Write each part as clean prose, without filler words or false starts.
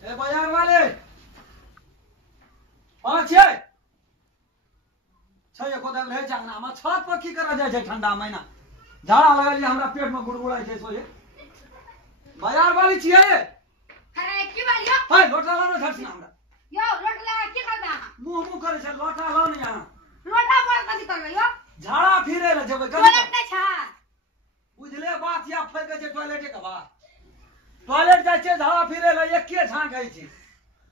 ए बाजार वाले कहाँ छियै छै एको देर रहे जागना हम छत पर की करा जाय छै ठंडा महीना झाड़ा लगलिए हमरा पेट में गुड़गुड़ाई छै सोए बाजार वाली छियै अरे की बालियो हाय लोटा ला न झटसी हमरा यो लोटा ला की करबा मुंह करे छै लोटा ला न यहाँ लोटा पर कथि करबे यो झाड़ा फिरे ले जेबै टॉयलेट नहीं छा बुझले बात या फैल के टॉयलेट के बात टॉयलेट जाय छै झाड़ा फिरे ले एके झांकै छै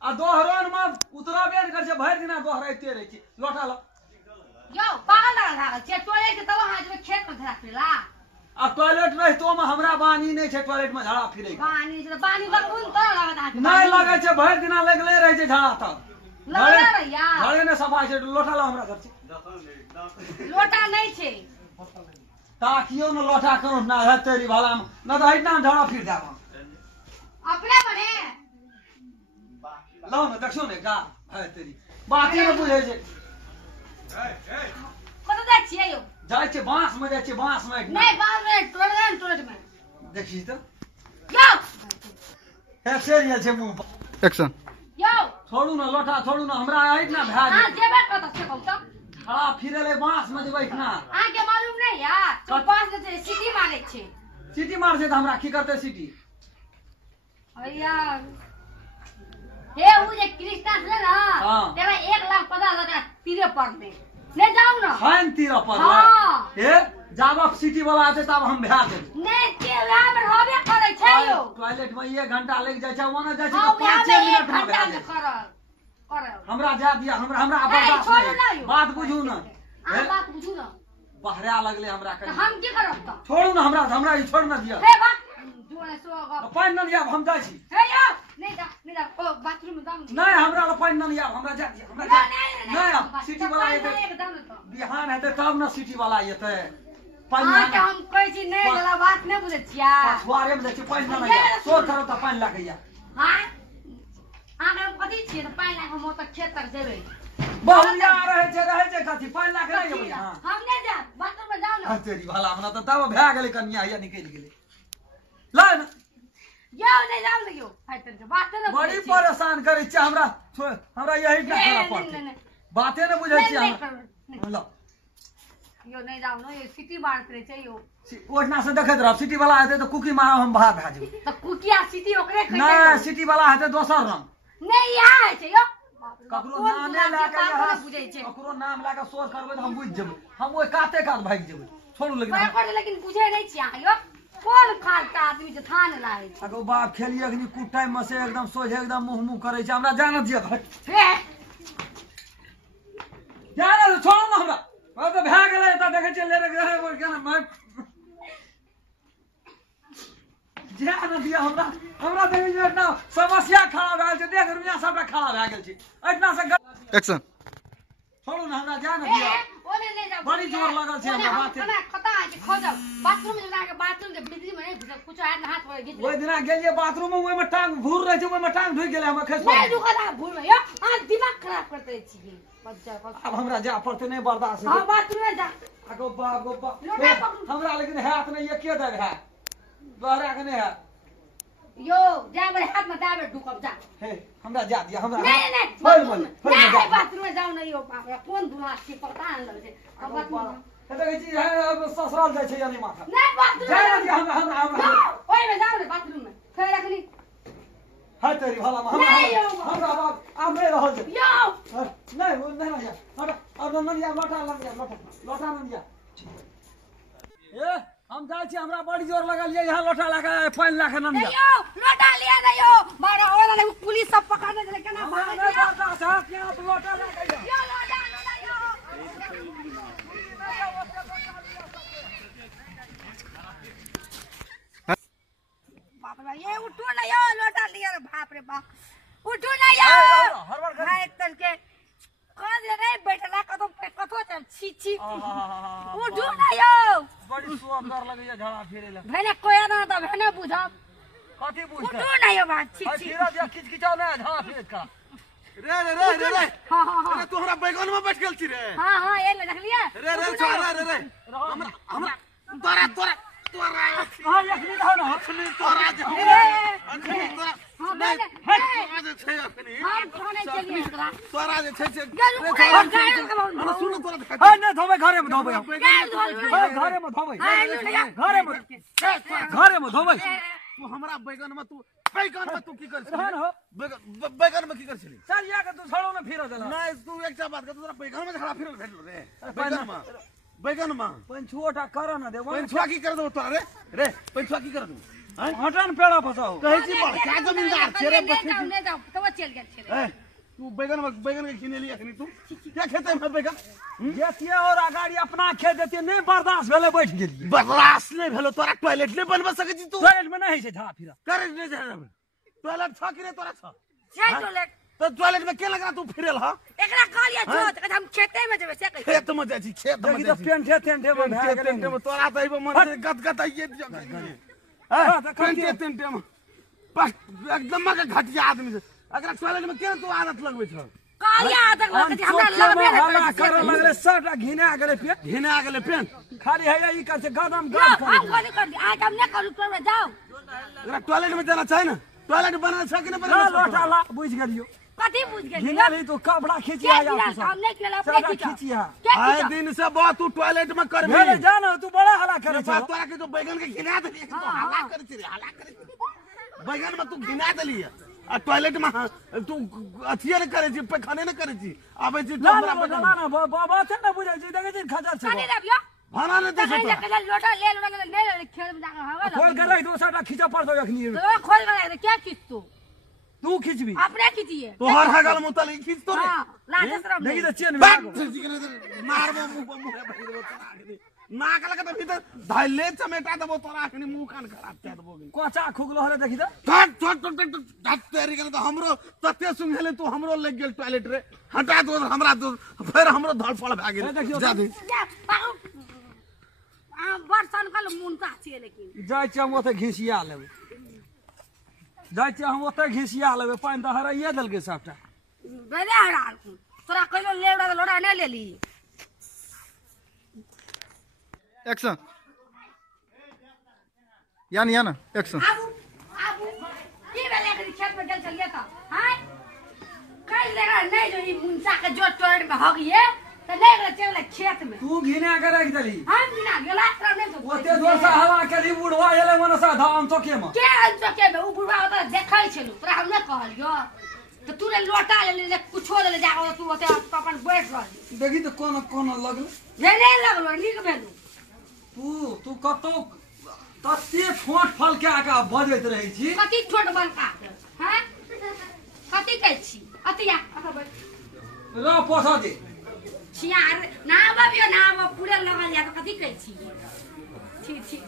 आ दोहरन में उतरबे न कर छै भरि दिना दोहराइते रहै छै लोटा ला यो पागल लगा छे टॉयलेट के तब हाथ में खेत में धरा फिरला आ टॉयलेट रहितो में हमरा बानी नहीं छै टॉयलेट में झाड़ा फिरे बानी लगुन तो लागत हाथ नहीं लगे छै भरि दिना लगले रहै छै झाड़ा त लगले रहिया घरे ने सफाई छै लोटा ला हमरा घर छै लोटा नहीं छे ताकियो न लोटा करो ना है तेरी भाला में न तो इतना झाड़ा फिर जाब अपने बने लो न देखियो ने का है तेरी बाते न बुझै छै कत जा छिए यो जाय छै बांस में जाय छै बांस में नहीं बाल में टॉयलेट में देखी त यो है सेरियल छै मुंह पर एक्शन यो छोड़ू न लोटा छोड़ू न हमरा आइत ना भै हां जेबे कत से कहू तो खड़ा फिरे ले बांस में जेबै इतना आके मालूम नहीं यार तो पास से सिटी मारे छे सिटी मार छै त हमरा की करते सिटी भैया हे वो जे कृष्णा है ना हां तेरा 1,50,000 तीरे पर दे ले जाओ ना फाइन तीरा पर हां हे जब आप सिटी वाला आते तब हम भै देब नहीं के वहां में होबे करे छै यो टॉयलेट में 1 घंटा लग जाय छै वना जाय छै हां तो 5 मिनट में घंटा भै में कर हमरा जा दिया हमरा हमरा नहीं, बर्दाश्त छोड़ू ना नहीं यो। बात बुझू न हां बात बुझू ना बहरा लगले हमरा तो कहीं हम की करब तो छोड़ू न हमरा ई छोड़ न दिया हे बा जो है सो ग पाइन न दिया हम जाय छी हे यो नहीं जा ओ बाथरूम में जाऊं नहीं हमरा ल पाइन न दिया हमरा जा दिया हमरा जा नहीं सिटी वाला एते बिहान हेते तब न सिटी वाला एते पाइन हां के हम कहै छी नहीं वाला बात नहीं बुझै छिया पछुआरे में जाय छी पाइन न दिया सो करब त पाइन लागे या हां आगे हम कथि छियै त पाइन लाग हम त खेत तक जेबै बहुरिया रहे छै कथि पाइन लागे नहीं होय हां हम नहीं जा बाथरूम में जाऊं ना तेरी वाला हमरा त तब भै गेलै कन्या या निकल गेलै ला न यो नहीं जाऊं ना यो फाइटर के बात न बड़ी परेशान करे छै हमरा यही ना खड़ा पड़ते बाते न बुझै छी हम लो यो नहीं जाऊं ना ये सिटी मार करे छै यो ओठना से देखैत रह सिटी वाला हेतै त कुकी मारब हम भाग भै जेबै त कुकिया सिटी ओकरे खै नहीं सिटी वाला हेतै दोसर रंग नहीं यहाँ छै यो ककरो नाम ले लाके यहाँ बुझै छै ककरो नाम लाके सोच करबै त हम बुझ जेबै हम ओइ काते कात भाग जेबै छोड़ू लेकिन बुझे नहीं छी अहाँ यो कोन खालता आदमी जे थान लागे छै अगो बाप खेलिए अखनी कुट टाइम में से एकदम सोझे एकदम मुंह मुंह करे छै हमरा जान दिय घर हे जान छोड़ू न हमरा अब त भै गेलै त देखै छै ले रे बोल के ना मैं जान दिया हमरा देखै छै ना समस्या खड़ा भै छै देख रुपया सबटा खड़ा भै गेल छै एतना से एक्शन छोड़ू न हमरा जान दिया ओने ले जा बड़ी जोर लगल छै हमरा बात ओने खता छै खोजब बाथरूम में जाके बाथरूम के बिजली में नहीं घुस कुछ हाथ हाथ पर गिर ओइ दिना गेलिए बाथरूम में ओइ में टांग भूर रहे छै ओइ में टांग ढुक गेलै हम खैस नहीं दुखदा भूल में यो आ दिमाग खराब करते छी अब हमरा जा पड़ते नहीं बर्दाश्त हां बाथरूम में जा गो बाप लोटा पकड़ू। हमरा लेकिन हाथ नहीं एके दे है बहरा के नहीं है यो जा मेरे हाथ में दाबे ढुकब जा हे हमरा जा दिया हमरा नहीं नहीं छोड़ नहीं बाथरूम में जाओ नहीं यो बाप रे कौन दुना छी पता नहीं लगे अब बाथरूम हे देखै छी है ससुराल जाय छै यानी माथा नहीं बाथरूम जा दिया हमरा ओए में जाओ रे बाथरूम में फेर रखनी है तेरी भला हमरा बाप आब नहीं रहल छै यो नहीं वो नहीं जा हट अब न लिया लोटा लग गया लोटा न लिया ए हम जाय छी हमरा बड़ी जोर लगल ये यहां लोटा लगा पानी लाके न लिया यो लोटा लिया ना यो मारा ओला ने पुलिस सब पकड़ने चले केना भागे हमरा बर्दाश्त है क्या लोटा लगा यो लोटा यो बाप रे ये उठो ना यो लोटा लिया रे बाप रे बाप उठो ना यो हाय तल के कौन ले नहीं बैठला कतो कतो छी छी उठो ना यो बड़ी सुंदर लगैया झाड़ा फिरे ला भने कोया ना त भने बुझब कथि बुझते उठो ना यो बात छी छी धीरे धीरे खिचखिचाओ ना झाड़ा फिरे का रे रे रे रे रे हां हां हां अरे तोहरा बैगन में बैठ गेल छी रे हां हां ये ले देख लिया रे रे छोड़ रे रे हमरा हमरा तोरा तोरा तोरा हां एखनी रहो ना अखनी तोरा जे अखनी तोरा हां नहीं मैंने तोरा जे छै अखनी हम खाने चलिए एकरा तोरा जे छै से अरे सुन तोरा हां ने धोबे घरे में धोबे घरे में धोबे घरे में धोबे तू हमरा बैगन में तू की कर रहन हो बैगन में की कर छली चल या के तू छड़ो ना फिरो देला नहीं तू एकटा बात कर तोरा बैगन में खड़ा फिरल भेटलो रे बैगन में पंछुओटा कर ना दे पंछुआ की कर दो तोरा रे पंछुआ की कर दो हटन पेड़ा फसाओ कहै छी बड़का जमींदार छे बच्चे ले जाओ तब चल गेल छे तू बैगन के खिनेली अखनी तू क्या खेते में बैगन जेतिए और अगाड़ी अपना खेत देतिए नहीं बर्दाश्त भेले बैठ गेलिए बर्दाश्त नहीं भेलो तोरा टॉयलेट नहीं बनबा सकै छी तू टॉयलेट में नहीं छै झा फिरा करे नहीं जाने टॉयलेट छ कि नहीं तोरा छ छै टॉयलेट तो टॉयलेट में के लगा तू फिरेल ह एकरा कहलिए जो त हम खेते में जेबे से कहि खेत में जाइ छी खेत में देखि त पेंठे तेंठे में भए गेलै टेंटे में तोरा त इबो मन गदगदाइए दियो हां टेंटे टेंटे में बस एकदम के घटिया आदमी छै अगर टॉयलेट में के तू आदत लगबै छ कहलिए आदत लगे हमरा लगबे हल्ला करे लगले सबटा घिना गेलै पेट घिना गेलै पेन खाली है ई कर से गदम जो गद हम कहली कर दी आज हम नहीं करू कर जाओ अगर टॉयलेट में जाना चाहे ना टॉयलेट बना छ कि नहीं ना बना लोटा ला बुझ गेलियो कथी बुझ गेल घिना ली तो कपड़ा खींचिया या हम नहीं खेला अपने सारा खींचा खींचिया आए दिन से बहुत तू टॉयलेट में कर भेले जान तू बड़ा हल्ला करे छ तोरा के जो बैगन के घिना देली तो हल्ला करे छी हल्ला करे बैगन में तू घिना देली आ टॉयलेट में तू अथिए न करे छी पैखाने न करे छी आबै छी ना ना बाबा से ना बुझै छी देखे छी खजर छ पानी रबियो भाना न दे कहीं ले लोटा ले ले खेल में जाकर हवा खोल के रख दो साटा खींचा पड़तो अखनी तो खोल के क्या खींचतो तू खींचबी अपने खींचिए तो हर हगल मुतल खींच तो रे हां लाज शरम देखी तो चेन मारबो मुंह भइरबो तोरा नाक लगा त भीतर धैले चमेटा देबो तोरा अखनी मुंह कान खराब क देबो कोचा खुगलो हरे देखी त थट तेरी के तो हमरो तते सुंघेले तू हमरो लग गेल टॉयलेट रे हटा दो हमरा तो फिर हमरो धड़फड़ भ गेल जा दे बर्तन कल मुनका छिए लेकिन जाय छ हम ओते घिसिया लेबै जाय छ हम ओते घिसिया लेबै पानी त हराइए देलकै सबटा बेरे हरा तोरा कहिलो लेवड़ा लोड़ा नहीं लेली एक्शन याना एक्शन आबू की बेले के खेत में चल चलिए त हां कल लेगा नहीं जो ई मुंसा के जो टोड़ में हो गई त नहीं गले चल खेत में तू घिना के रख देली हम बिना गेला तरह नहीं तो ओते जोर से हवा केली बुढ़वा एले मनसा धाम चौके में के चौके में उ बुढ़वा ओत देखै छलु तोरा हम नहीं कहलियो तो तू ले लोटा ले कुछो ले जा तू ओते अपन बैठ रह देखी तो कोन लगल नहीं लगलो नीक भेलु तू कतो तते ठोट फल के आका बजैत रहै छी कथि छोट बनका हैं कथि कहै छी अतिया र पोसा दे छियार ना बाबियो ना वो पूरे लगल या तो कथि कहै छी ठीक ठीक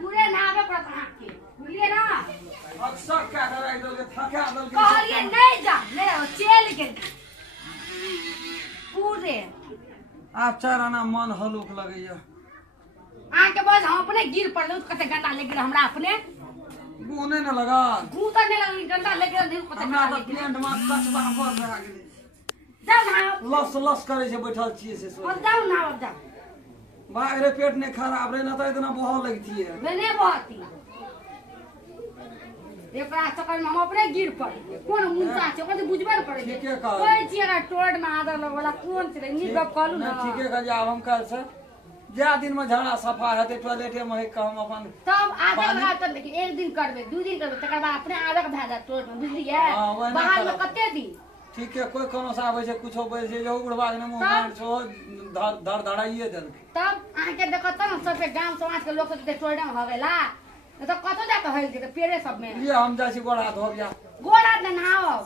पूरे नावे पर के बुझलिए ना अक्सर क्या करे दल के थका दल के कहलिए नहीं जा ले चल गेल पूरे आप चाराना मन हलुक लगैया आके बस हम अपने गिर पड़लो कते गंदा लग गेल हमरा अपने गुने न लगा गूता नहीं लग गंदा लग गेल देखो कते हमरा गंदा त लग गेल प्लेंट में कचबा पर रह गेलै जाओ ना लस लस करे से बैठल छिए से सो और जाओ ना और जाओ भाग रे पेट ने खराब रे न त इतना बहल लगती है मैंने बहुत ही एकरा चक्कर में हम अपने गिर पड़े कौन मुंसा छै ओकर बुझबे न पड़े ठीके कहल। कोई छिएगा टोड़ में आदर लगला कौन छै नी गप कहलु ना ठीके कह जा हम कल से जा दिन में झड़ा सफा हेते टॉयलेटे में के हम अपन तब आदर लगा तब देखिए एक दिन करबे दू दिन करबे तकर बाद अपने आदर भा जा टोड़ में बुझलिए हाँ, वही ना बाहर में करब। कते दिन ठीक है कोई कोनो सा आबै छै कुछो बोल छै जो बुढ़वा ने मुंह मार छो धड़ धड़ाइए देल तब आके देखत न सब गांव समाज के लोग सब टोड़ में हो गेला तो कतो जा के हल के पेड़े सब में ये हम जाइ छी गोड़ा धो जा गोड़ा न नहाओ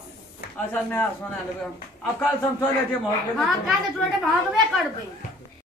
अच्छा नया सोना लेबै हम अब कल से हम टॉयलेटे में हो गेल हां काहे टोड़ में हगबे करबे